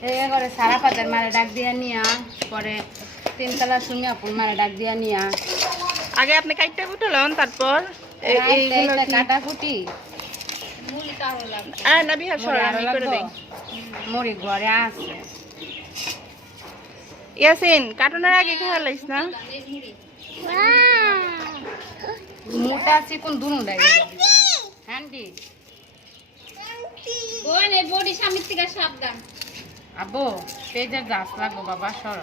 এই করে সারা পাতার মারে ডাক দিয়া নিয়া পরে তিনতলা সঙ্গে আপুর মারে ডাক দিয়া নিয়া আগে আপনি কাইটটা কুটলেন তারপর এইগুলো কাটা কুটি না বিহা সরা আমি করে দেই মুড়ি ঘরে আছে ইয়াসিন কাটনের আগে খাওয়া লাইস না মোটা চিকন দুনো ডাই হ্যান্ডি বোন এই বডি সামনে থেকে সাবধান আব্বু পেজের গাছ লাগবো বাবা সর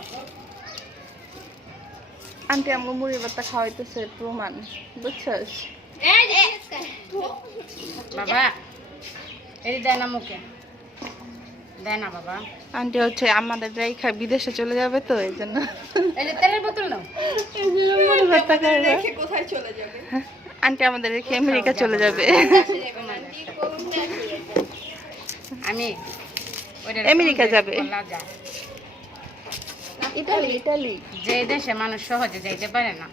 আন্টি আমগো মুড়ি ভর্তা খাওয়াইতেছে প্রমাণ বুঝছস বাবা এই দেয় না মুখে দেয় না বাবা আন্টি হচ্ছে আমাদের রেখা বিদেশে চলে যাবে তো এই জন্য এই যে তেলের বোতল নাও এই জন্য মুড়ি ভর্তা খাবে কোথায় চলে যাবে আন্টি আমাদের রেখে আমেরিকা চলে যাবে আমি আমেরিকা যাবে ইতালি ইতালি যে দেশে মানুষ সহজে যাইতে পারে না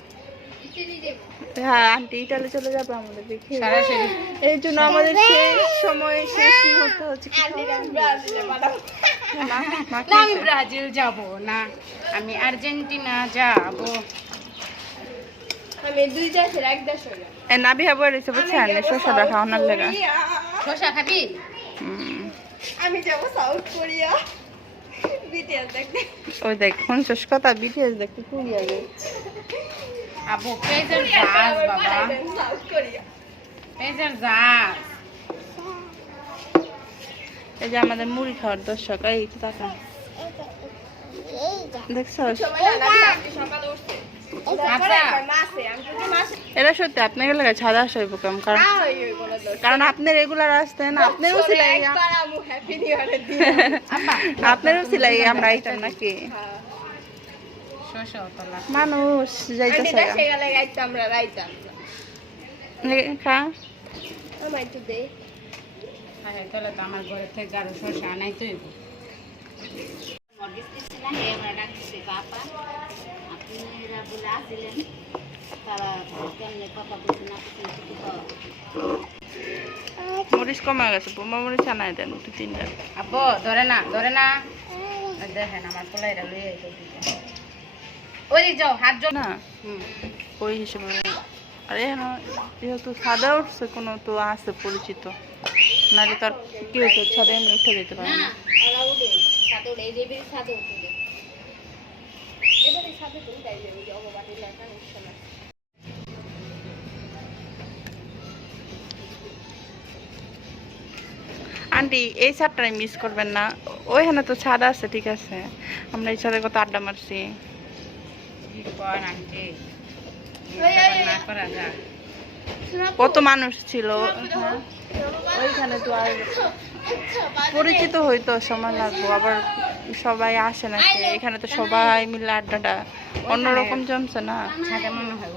হ্যাঁ আন্টি ইতালি চলে যাবে আমাদের দেখে সরাসরি এই জন্য আমাদের শেষ সময় শেষ মুহূর্ত হচ্ছে না আমি ব্রাজিল যাব না আমি আর্জেন্টিনা যাব আমি দুই দেশের এক দেশ হইলাম এ নাবিহা বই রয়েছে বুঝছেন শসাটা খাওয়ানোর লেগা শসা খাবি আমি যাব সাউথ কোরিয়া বিটিএস দেখতে ওই দেখ শুনছস কথা বিটিএস দেখতে কোরিয়া গে আবু পেজের গাছ বাবা সাউথ কোরিয়া পেজের গাছ এই যে আমাদের মুড়ি খাওয়ার দর্শক এই টাকা দেখছস সকালে উঠতে আচ্ছা এটা সত্যি আপনার লাগে ছাদা আসবে কম কারণ আপনি রেগুলার আসতেন আপনারও সিলাই আপনারও সিলাই আমরা আইতাম নাকি শসা তলা মানুষ যাইতেছে আমরা রাইতাম খা আমার একটু দে হ্যাঁ তাহলে তো আমার ঘরে থেকে আরো শসা আনাই তুই মরিচ কমা গেছে বোমা মরিচ আনাই দেন দু তিনটা আব্বু ধরে না দেখেন আমার পোলাইরা লইয়ে ওই যাও হাত জল না ওই হিসেবে আরে হ্যাঁ যেহেতু সাদা উঠছে কোনো তো আছে পরিচিত নাহলে তার কি হতো ছাদে এমনি উঠে যেতে পারে না আন্টি এই ছাদটা মিস করবেন না ওইখানে তো ছাদ আছে ঠিক আছে আমরা এই ছাদে কত আড্ডা মারছি কত মানুষ ছিল ওইখানে তো আর পরিচিত হইতো সময় লাগবো আবার সবাই আসে নাকি এখানে তো সবাই মিলে আড্ডাটা অন্যরকম জমছে না মনে হয়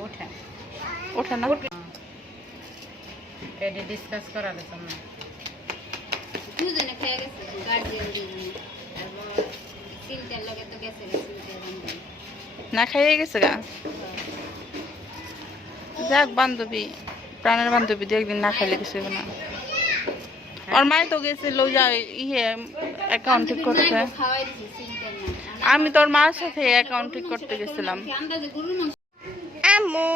ওঠে না ডিসকাস করার জন্য না খাইয়ে গেছে গা যাক বান্ধবী প্রাণের বান্ধবী দু একদিন না খাইলে কিছু না ওর মায় তো গেছিল ইয়ে অ্যাকাউন্ট ঠিক করতে আমি তোর মার সাথে অ্যাকাউন্ট ঠিক করতে গেছিলাম আম্মু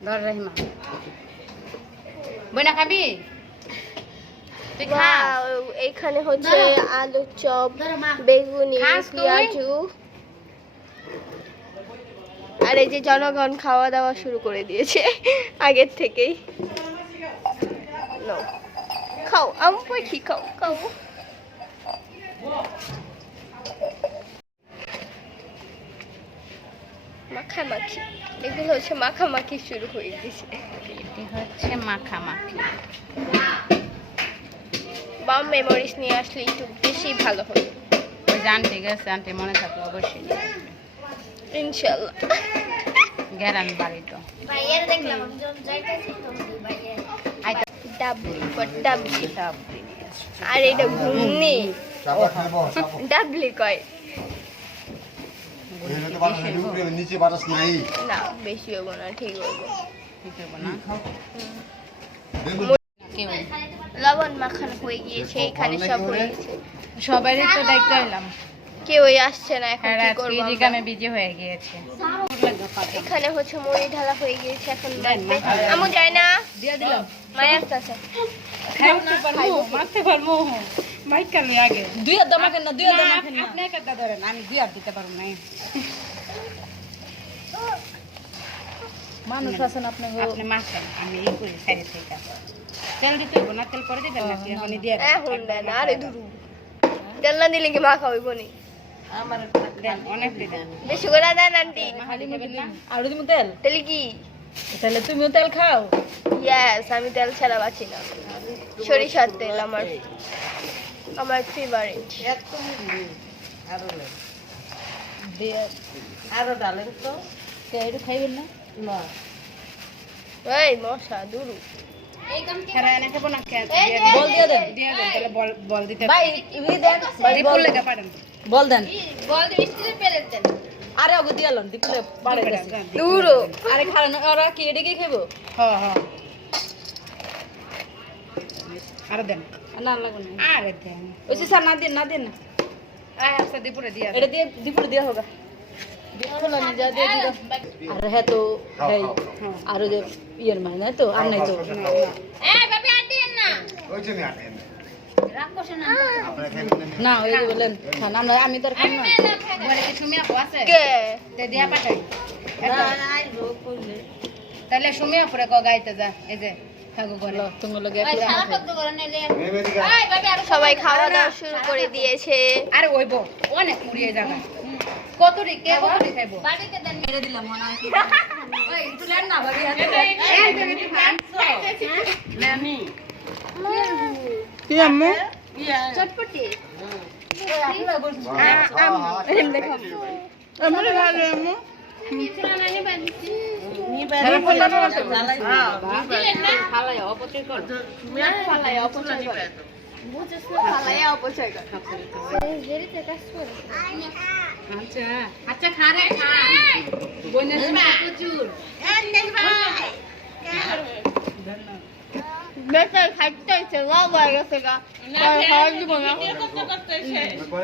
ধর রহিমা বইনা খাবি এইখানে হচ্ছে আলু চপ বেগুনি পেঁয়াজু আর এই যে জনগণ খাওয়া দাওয়া শুরু করে দিয়েছে আগের থেকেই খাও আমি পাখি খাও খাও মাখামাখি এগুলো হচ্ছে মাখামাখি শুরু হয়ে গেছে এটি হচ্ছে মাখামাখি বাম মেমোরিজ নিয়ে আসলে একটু বেশি ভালো হবে ওই যে আন্টি গেছে আন্টি মনে থাকলো অবশ্যই নিয়ে আসবে। ইনশাআল্লাহ গ্যারান বাড়ি তো ডাবলি ডাবলি আর এটা ঘুমনি ডাবলি কয় নিচে বাতাস নাই না বেশি হবো না ঠিক হবো ঠিক হবে না কেউ লবণ মাখানো হয়ে গিয়েছে, এখানে সব হয়ে গেছে। সবারই তো দায়িত্ব এলাম। কেউই আসছে না, এখন হ্যাঁ, কি আজকে করবো এদিকে আমি বিজি হয়ে গিয়েছে। এখানে হচ্ছে মুড়ি ঢালা হয়ে গিয়েছে, এখন দেন, লাগবে। মাখা দেন। আমু যায় না, দিয়ে দিলাম। মায়ের আসতেছে। মারতে পারবো মাইক কালে আগে দুই হাত দাও মাখেন না, দুই হাত দাও মাখেন না। আপনি একটা ধরেন, আমি দুই হাত দিতে পারবো না। মানুষ আছেন আপনার আপনি মাখেন, আমি এই করি সাইডে থেকে। তেল দিতে হবে না, তেল পরে দিবেন নাকি এখনই দিয়ে দেন? এখন দেন, আরে দুরু তেল না দিলে কি মাখা হইব নি? দেন, অনেক দেন। বেশি করে দেন আন্টি। খালি দেবেন না? আর তুমি তেল, তাহলে কি? তাহলে তুমিও তেল খাও। ইয়েস, আমি তেল ছাড়া বাঁচি না। সরিষার তেল আমার ফেভারিট। আরো ডালেন তো, একটু খাইবেন না? এই মশা দুরু। খেরা এনে খাবো না, খেয়া বল দিয়ে দেন। দিয়ে দেন, তাহলে বল দিতে ভাই ই দেন, ভাই রিপোর্ট বল লেগে পারেন। বল দেন। বল দিয়ে স্টিলের প্লেট দেন। আরে ওগো দিয়ালন দিলে পাড়ে গেছে। দুরু। আরে খারাপ ওরা কি এদিকে খাইবো? হ্যাঁ আরো দেন। না লাগবে না। আরে দেন। ওই যে স্যার না দিন না দিন। আচ্ছা দিপুরে দিয়ে এটা দিয়ে দিপুরে দেওয়া হবে। দিপুরে না যা দিয়ে দিও। আর হ্যাঁ তো এই আর ওই যে ইয়ের মানে না তো আর নাই তো। এই বাবা আর দিন না। ওই জন্য আটেন রাগ করছ না। আপনারা খাবেন না না ওই যে বলেন খান আমরা আমি তো আর খাই না। বলে কি সুমিয়া আছে? কে? তে দিয়া পাঠাই। তাহলে সুমিয়া পরে গাইতে যা, এই যে থাকো ঘরে। লো তুমি লগে ওই সারা শব্দ করে নিলে। মেমেদিকা এই বাবা আর সবাই খাওয়া দাওয়া শুরু করে দিয়েছে। আরে ওইব অনেক মুড়িয়ে যাবে। কতরি কে কতরি খাইবো? বাড়িতে দেন। মেরে দিলাম মনে হয়। ওই একটু লেন না ভাবি হাতে। লেনি। কি আম্মু? চটপটি। আম্মু ভালো আম্মু। কিছু না নিবা দিছি। খারাপ হলো না তো? খালাই অপচয় কর। ফালাই অপচয় করে। বুঝছ না ফালাই অপচয় করে। জেরিতে কাজ করে। আচ্ছা আচ্ছা খা রে খা। বইনা প্রচুর। বেটা খাইতে ইচ্ছে লাভ হয়ে গেছে গা। খাওয়া দিব না।